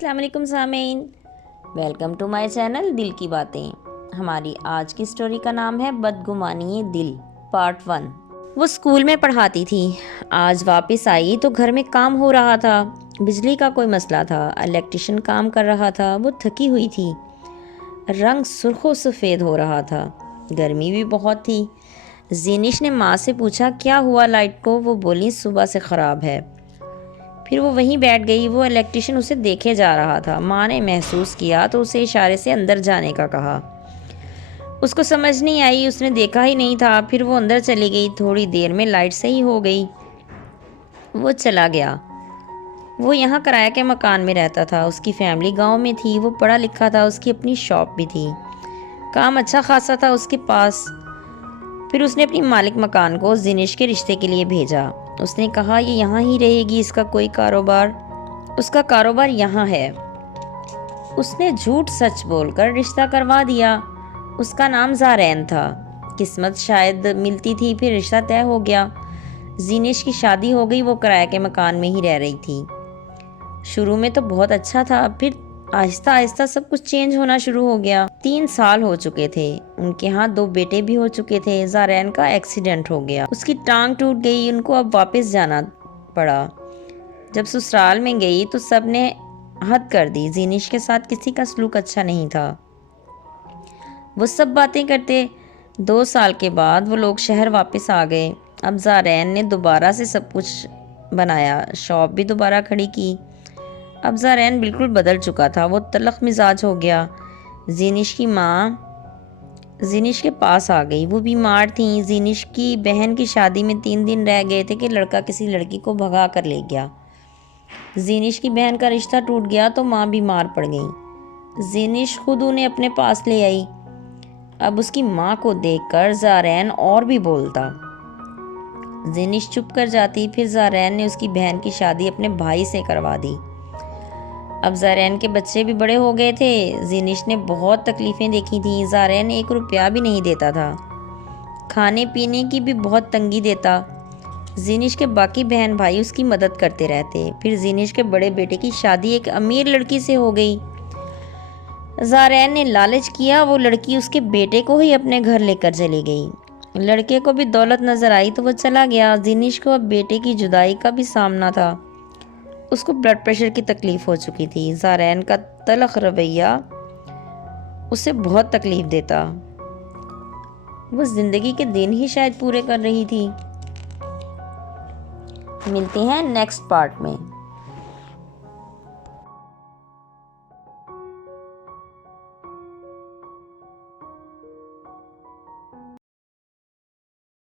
السلام علیکم سامعین، ویلکم ٹو مائی چینل دل کی باتیں۔ ہماری آج کی سٹوری کا نام ہے بدگمانی دل پارٹ 1۔ وہ اسکول میں پڑھاتی تھی، آج واپس آئی تو گھر میں کام ہو رہا تھا۔ بجلی کا کوئی مسئلہ تھا، الیکٹریشین کام کر رہا تھا۔ وہ تھکی ہوئی تھی، رنگ سرخ و سفید ہو رہا تھا، گرمی بھی بہت تھی۔ زینش نے ماں سے پوچھا کیا ہوا لائٹ کو؟ وہ بولی صبح سے خراب ہے۔ پھر وہ وہیں بیٹھ گئی۔ وہ الیکٹریشین اسے دیکھے جا رہا تھا۔ ماں نے محسوس کیا تو اسے اشارے سے اندر جانے کا کہا۔ اس کو سمجھ نہیں آئی، اس نے دیکھا ہی نہیں تھا۔ پھر وہ اندر چلی گئی۔ تھوڑی دیر میں لائٹ صحیح ہو گئی، وہ چلا گیا۔ وہ یہاں کرایہ کے مکان میں رہتا تھا، اس کی فیملی گاؤں میں تھی۔ وہ پڑھا لکھا تھا، اس کی اپنی شاپ بھی تھی، کام اچھا خاصا تھا اس کے پاس۔ پھر اس نے اپنی مالک مکان کو زینش کے رشتے کے لیے بھیجا۔ اس نے کہا یہ یہاں ہی رہے گی، اس کا کاروبار یہاں ہے۔ اس نے جھوٹ سچ بول کر رشتہ کروا دیا۔ اس کا نام زارین تھا۔ قسمت شاید ملتی تھی، پھر رشتہ طے ہو گیا۔ زینش کی شادی ہو گئی، وہ کرایہ کے مکان میں ہی رہ رہی تھی۔ شروع میں تو بہت اچھا تھا، پھر آہستہ آہستہ سب کچھ چینج ہونا شروع ہو گیا۔ 3 سال ہو چکے تھے، ان کے ہاں 2 بیٹے بھی ہو چکے تھے۔ زارین کا ایکسیڈنٹ ہو گیا، اس کی ٹانگ ٹوٹ گئی، ان کو اب واپس جانا پڑا۔ جب سسرال میں گئی تو سب نے حد کر دی، زینش کے ساتھ کسی کا سلوک اچھا نہیں تھا۔ وہ سب باتیں کرتے۔ 2 سال کے بعد وہ لوگ شہر واپس آ گئے۔ اب زارین نے دوبارہ سے سب کچھ بنایا، شاپ بھی دوبارہ کھڑی کی۔ اب زارین بالکل بدل چکا تھا، وہ تلخ مزاج ہو گیا۔ زینش کی ماں زینش کے پاس آ گئی، وہ بیمار تھیں۔ زینش کی بہن کی شادی میں 3 دن رہ گئے تھے کہ لڑکا کسی لڑکی کو بھگا کر لے گیا۔ زینش کی بہن کا رشتہ ٹوٹ گیا تو ماں بیمار پڑ گئی۔ زینش خود انہیں اپنے پاس لے آئی۔ اب اس کی ماں کو دیکھ کر زارین اور بھی بولتا۔ زینش چپ کر جاتی، پھر زارین نے اس کی بہن کی شادی اپنے بھائی سے کروا دی۔ اب زارین کے بچے بھی بڑے ہو گئے تھے۔ زینش نے بہت تکلیفیں دیکھی تھیں۔ زارین 1 روپیہ بھی نہیں دیتا تھا، کھانے پینے کی بھی بہت تنگی دیتا۔ زینش کے باقی بہن بھائی اس کی مدد کرتے رہتے۔ پھر زینش کے بڑے بیٹے کی شادی ایک امیر لڑکی سے ہو گئی۔ زارین نے لالچ کیا، وہ لڑکی اس کے بیٹے کو ہی اپنے گھر لے کر چلی گئی۔ لڑکے کو بھی دولت نظر آئی تو وہ چلا گیا۔ زینش کو اب بیٹے کی جدائی کا بھی سامنا تھا، اس کو بلڈ پریشر کی تکلیف ہو چکی تھی۔ زارین کا تلخ رویہ اسے بہت تکلیف دیتا، وہ زندگی کے دن ہی شاید پورے کر رہی تھی۔ ملتے ہیں نیکسٹ پارٹ میں۔